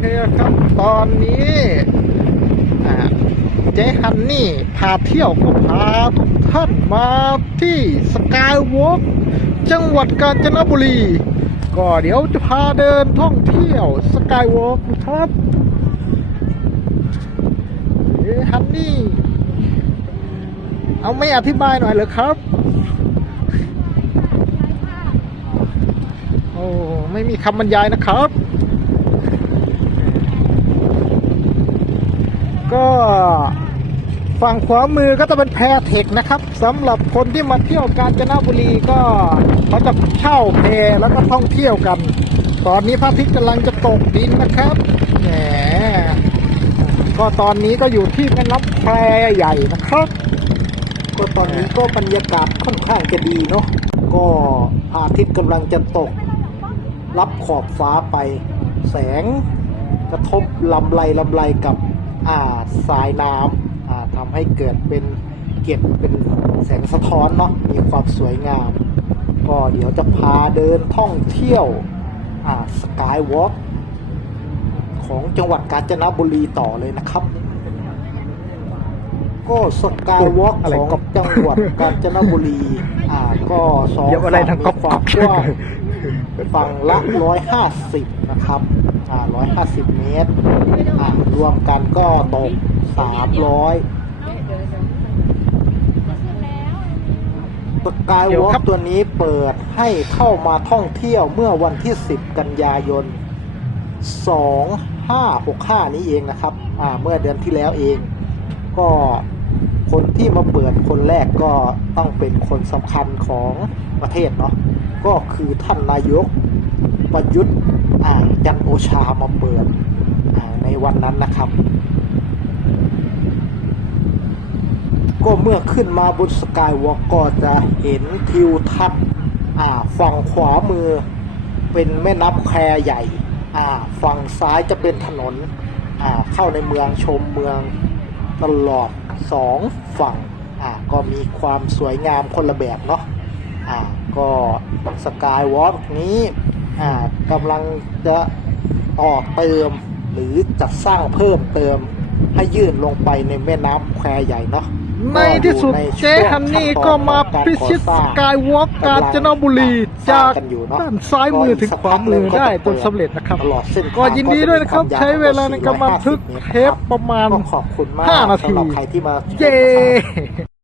เคครับตอนนี้เจ๊ฮันนี่พาเที่ยวก็พาทุกท่านมาที่สกายวอล์กจังหวัดกาญจนบุรี ก็เดี๋ยวจะพาเดินท่องเที่ยวสกายวอล์กครับเจ๊ฮันนี่ เอาไม่อธิบายหน่อยเหรอครับโอ้ไม่มีคำบรรยายนะครับ ก็ ฝั่งขวามือก็จะเป็นแพเทคนะครับสำหรับคนที่มาเที่ยวกาญจนบุรีก็เขาจะเช่าแพแล้วก็ท่องเที่ยวกัน ตอนนี้พระอาทิตย์กำลังจะตกดินนะครับแหมก็ตอนนี้ก็อยู่ที่แม่น้ำแควใหญ่นะครับ ก็ตอนนี้ก็บรรยากาศค่อนข้างจะดีเนาะก็พระอาทิตย์กำลังจะตก รับขอบฟ้าไป แสงกระทบลำไรลำไรกับอ่าสายน้ำำให้เกิดเป็นเกล็ดเป็นแสงสะท้อนเนาะมีความสวยงาม ก็เดี๋ยวจะพาเดินท่องเที่ยวอ่าสกายวอล์กของจังหวัดกาญจนบุรีต่อเลยนะครับ ก็สกายวอล์กอะไรของก๊อปจังหวัดกาญจนบุรี อ่าก็สองเดี๋ยวอะไรทางก๊อปฝั่งกว้างฝั่งละร้อยห้าสิบนะครับอ่าร้อยห้าสิบเมตรอ่ารวมกันก็ตกสามร้อยส กายวอล์กตัวนี้เปิดให้เข้ามาท่องเที่ยวเมื่อวันที่ 10 กันยายน 2565 นี้เองนะครับ อ่า เมื่อเดือนที่แล้วเอง ก็คนที่มาเปิดคนแรกก็ต้องเป็นคนสำคัญของประเทศเนาะ ก็คือท่านนายกประยุทธ์อ่าจันโอชามาเปิดในวันนั้นนะครับ ก็เมื่อขึ้นมาบนสกายวอล์กก็จะเห็นทิวทัศน์อ่าฝั่งขวามือเป็นแม่น้ำแคใหญ่อ่าฝั่งซ้ายจะเป็นถนนอ่าเข้าในเมืองชมเมืองตลอดสองฝั่งอ่าก็มีความสวยงามคนละแบบเนาะอ่าก็สกายวอล์กนี้อ่ากำลังจะต่อเติมหรือจัดสร้างเพิ่มเติมให้ยื่นลงไปในแม่น้ำแควใหญ่เนาะ ในที่สุดเจ๊ฮันนี่ก็มาพิชิตสกายวอล์กกาญจนบุรีจากด้านซ้ายมือถึงขวามือได้จนสำเร็จนะครับตลอดเส้นทางก็ยินดีด้วยนะครับ ใช้เวลาในการบันทึกเทปประมาณก็ขอบคุณมากห้านาทีสำหรับใครที่มาชมเย้นะครับ